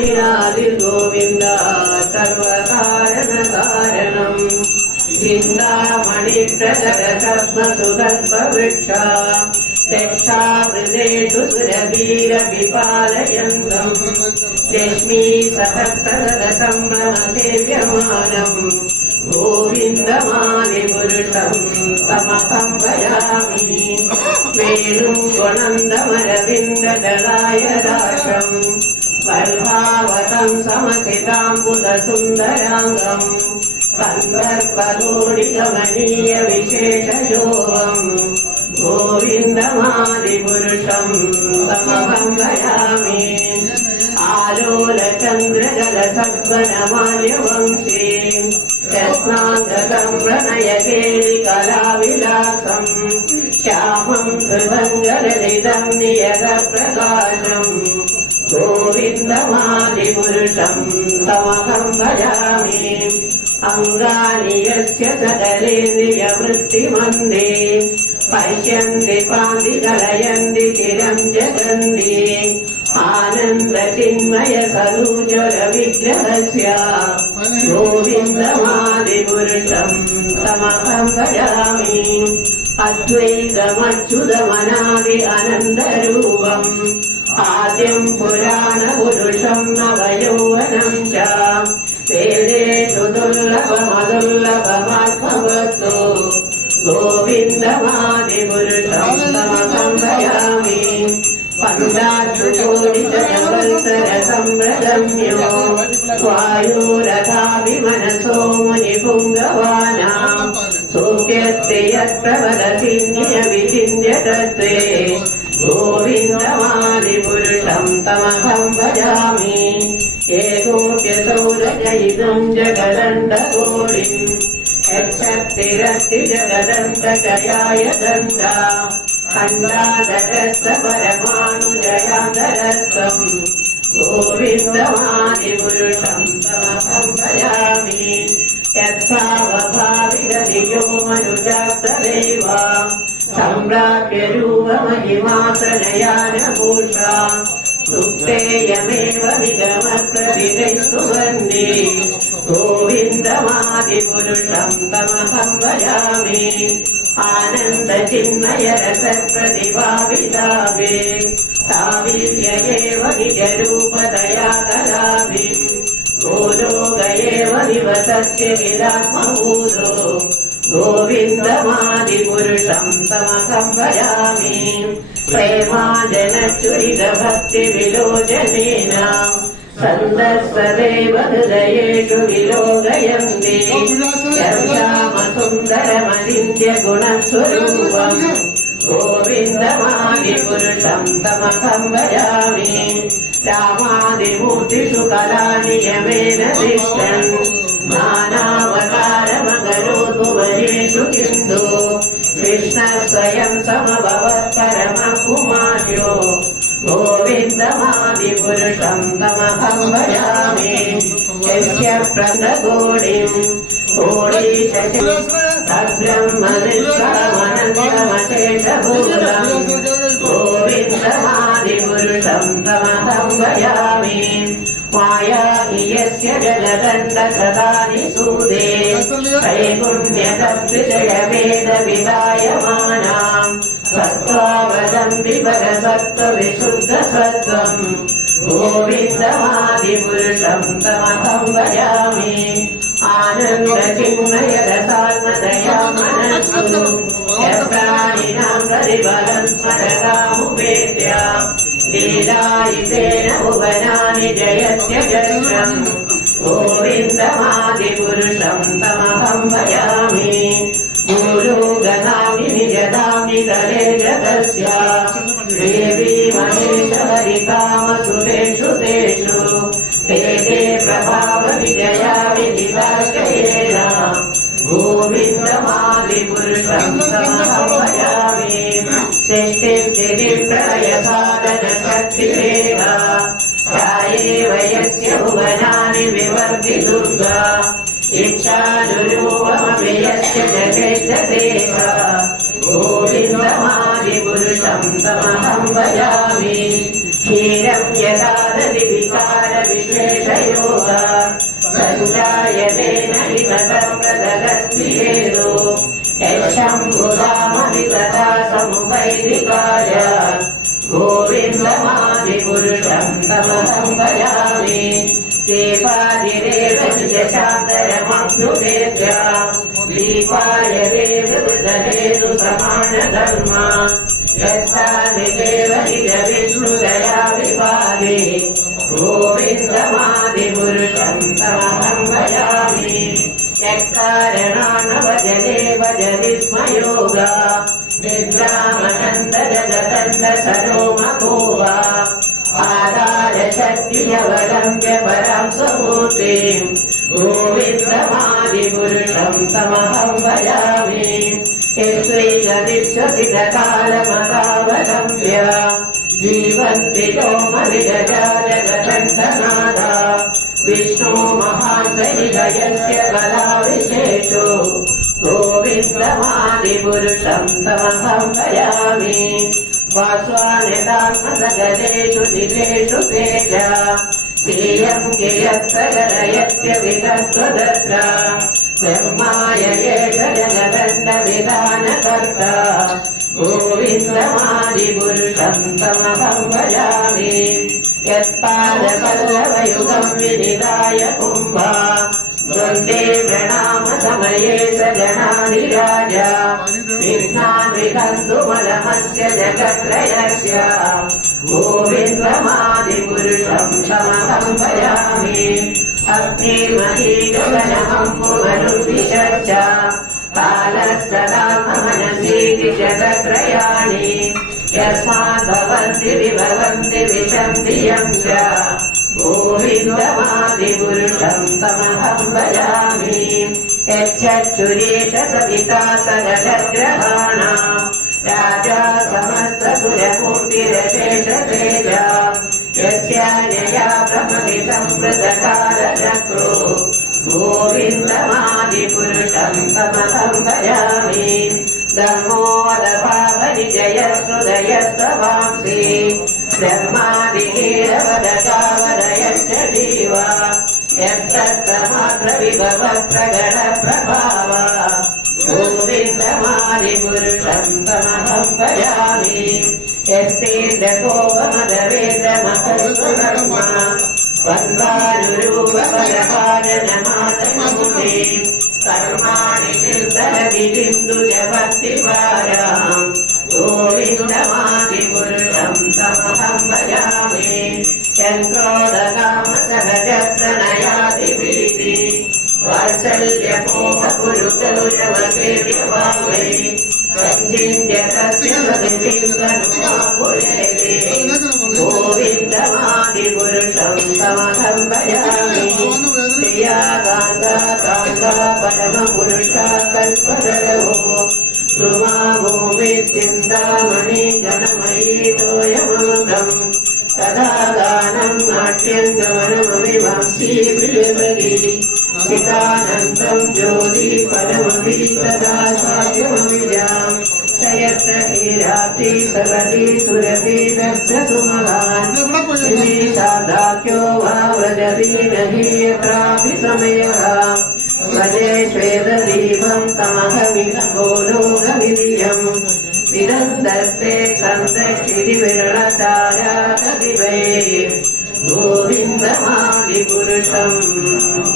गोविन्द सर्वकारणकारणम् चिन्तामणिप्रकरकल्पसुकल्पवृक्ष रक्षामृदेषु सुरवीरविपालयन्तम् लक्ष्मी सहस्रसम्भ्रमसेव्यमानम् गोविन्दमादिपुरुषम् तमहं भजामि वेणुं गुणन्दमरविन्ददलाय दाशम् पर्वावतं समचिताम्बुदसुन्दराङ्गम् कन्दर्पगोडिकमनीयविशेषशोभम् गोविन्दमादिपुरुषम् तमहं भजामि आलोलचन्द्रजलसद्वनमाल्यवंशी रत्नाङ्गदं प्रणयकेलिकलाविलासम् श्यामं कृभङ्गललितं नियतप्रकाशम् गोविन्दमादिपुरुषं तमहं भजामि अङ्गानि यस्य सकलेन्द्रियवृत्तिमन्दे पश्यन्ति पान्ति कलयन्ति चिरं जगन्ति आनन्दचिन्मय सरोजरविग्रहस्य गोविन्दमादिपुरुषं तमहं भजामि अद्वैतमच्युतमनादि अनन्तरूपम् आद्यं पुराणपुरुषं नवयौवनं च वेदेषु दुर्लभमदुर्लभमात्मवतो गोविन्दमादिपुरुषं तमहं भजामि पञ्चाशुकोटितरवत्सरसम्भ्रगम्यो वायुरथाभिमनसो मुनिपुङ्गवानां सोऽप्यस्ते यत्प्रवरसिन्यविचिन्त्यतत्त्वे गोविन्दमादिपुरुषं तमहं भजामि एकोऽप्यसौरजयितं जगदण्डकोटिम् यच्छक्तिरस्ति जगदण्डकयाय दण्डा खण्डादरस्तपरमाणुजयान्तरस्तम् गोविन्दमादिपुरुषं तमहं भजामि यत्सावभाविगतियो मनुजास्तदेव सम्प्राप्य रूपमहिमासनयानभूषा सुप्तेयमेव निगमप्रतिदैस्तु वन्दे गोविन्दमादिपुरुषं तमहं भजामि आनन्दचिन्मयरसप्रतिभाविताभे तावीर्य एव निजरूपतया कलाभिम् गोलोक एव निवसत्य किलात्मभूतो गोविन्दमादिपुरुषं तमहं भजामि प्रेमाजनचुरितभक्तिविलोचनेन सन्दः हृदयेषु विलोकयन्ति यर्षामसुन्दरमलिन्द्य गुणस्वरूपम् गोविन्दमादिपुरुषं तमहं भजामि रामादिमूर्तिषु कलानियमेन तिष्ठन् नानावतारमकरोद्भुवनेषु किन्तु कृष्णः स्वयं समभवत् परमः कुमार्यो गोविन्दमादिपुरुषं तमहं भजामि यस्य प्रदकोटिं कोटिशब्रह्मनिष्ठमनन्तमशेषभूतं गोविन्दमादिपुरुषं तमहं भजामि माया यस्य जलदण्डशतानि सूदे त्रैगुण्यतत्विषयवेदविदायमानां सत्त्वावलम्बिपरसत्त्वविशुद्धसत्त्वम् गोविन्दमादिपुरुषं तमहं भजामि आनन्दचिन्मयरसात्मतया मनस्सु यप्राणिनां प्रतिफलं स्मरतामुपेत्य लीलायितेन भुवनानि जयत्य जस्रम् गोविन्दमादिपुरुषं तमहं भजामि गुरुगणानि निजदानि तलेन्द्रतस्य देवी महेशहरिकामसुतेषु तेषु ते ते प्रभावविजया विदिताश्चयेन गोविन्दमादिपुरुषं तमहं भजामि सृष्टिं स्थितिप्रलयसाधनशक्तिवेग ध्यायेव यस्य भुवनानि विवर्ति दुर्गा इच्छानुरूपमपि यस्य जगेशदेव गोविन्दमादिपुरुषं तमहं भजामि क्षीरं यथा दधि विकारविश्व सञ्जायतेन हिमतप्रदगस्तिहेदो यशम्भुधामवितथा समुपैदिकाय गोविन्दमादिपुरुषं तमहं भजामि दीपादिरेव निजशान्तरमभ्युदेत्य दीपाय देववृतहेतु समानधर्मा यस्तादिदेव निजविष्णुदया विभागे गोविन्दमादिपुरुषं तमहं भजामि यत्कारणानवजने भजनिस्मयोगा निद्रामनन्दजगदण्डसरोमकोवा आधारशक्तियवलम्ब्य परां समूर्तिं गोविन्दमादिपुरुषं तमहं भजामि यत्श्रीगतिश्वसितकालमतावलम्ब्य जीवन्ति लोमविदजा जगदण्डनादा विष्णु महासहिदयस्य कलाविशेषो गोविन्दमादिपुरुषं तमहं भजामि वास्वानितात्मसगलेषु दिशेषु तेज श्रियं कियत्सगलयस्य वितत्वदत्रा ब्रह्माय एष जगदण्डविधानकर्ता गोविन्दमादिपुरुषं तमहं भजामि यत्पादपल्लवयुगं विनिधाय कुम्भा द्वन्द्वे प्रणामसमये स जनाधिराजा विघ्नान् विहन्तुमलमस्य जगत्त्रयस्य गोविन्दमादिपुरुषं तमहं भजामि अग्निर्मही गगनमम्बुवरुद्दिशश्च कालस्तदात्ममनसीति जगत्त्रयाणि यस्मात् भवन्ति विभवन्ति विशन्ति यं च गोविन्दमादिपुरुषं तमहं भजामि यच्छुरेश सविता सदग्रहाणा राजा समस्तसुरमूर्तिरशेषतेज यस्यान्यया प्रमति संवृतकालचक्रो गोविन्दमादिपुरुषं तमहं भजामि धर्मोदभावनिजयहृदयस्तवांसि ब्रह्मादिकीरवदकावदयश्च जीवा यत्तत्तमात्रविभवप्रगणप्रभाव गोविन्दमादिपुरुषं तमहं भजामि यस्येन्द्रकोपमदवेन्द्रमहस्वकर्मा वन्दानुरूपपरभाजनमातमुने कर्माणि निर्धरदिबिन्दुजभक्तिपारां गोविन्दमादिपुरुषं तमहं भजामि यन्त्रोदकामसहजप्रणयादिभीति वात्सल्यमोहपुरुषौरवसेव्यभावै सञ्चिन्त्य तस्य सदितिर्गनुमापुरेति गोविन्दमादिपुरुषं तमहं भजामि प्रिया कान्ता कान्ता परमपुरुषा कल्पतरवो ध्रुवा भूमिश्चिन्तामणि गणमयी तोयममृतम् तदा गानं नाट्यं गमनमविभांसि प्रियमृगी चिदानन्दं ज्योति परमपि तदा साध्यमविजां स यत्र हीराति सरति सुरति दक्षसु महान् सादाख्यो वा व्रजति न हि यत्रापि समयः भजे श्वेतदीपं तमहमिह गोलोकविधियम् विदन्दस्ते सन्तश्चितिविरलताराकदिवै गोविन्दमादिपुरुषं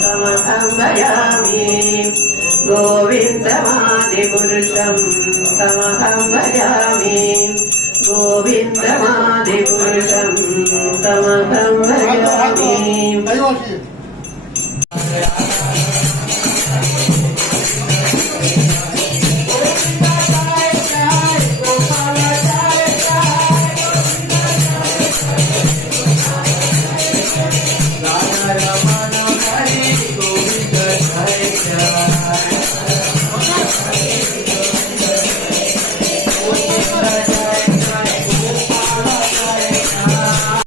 तमहं भजामि गोविन्दमादिपुरुषं तमहं भजामि गोविन्दमादिपुरुषं तमहं भजामि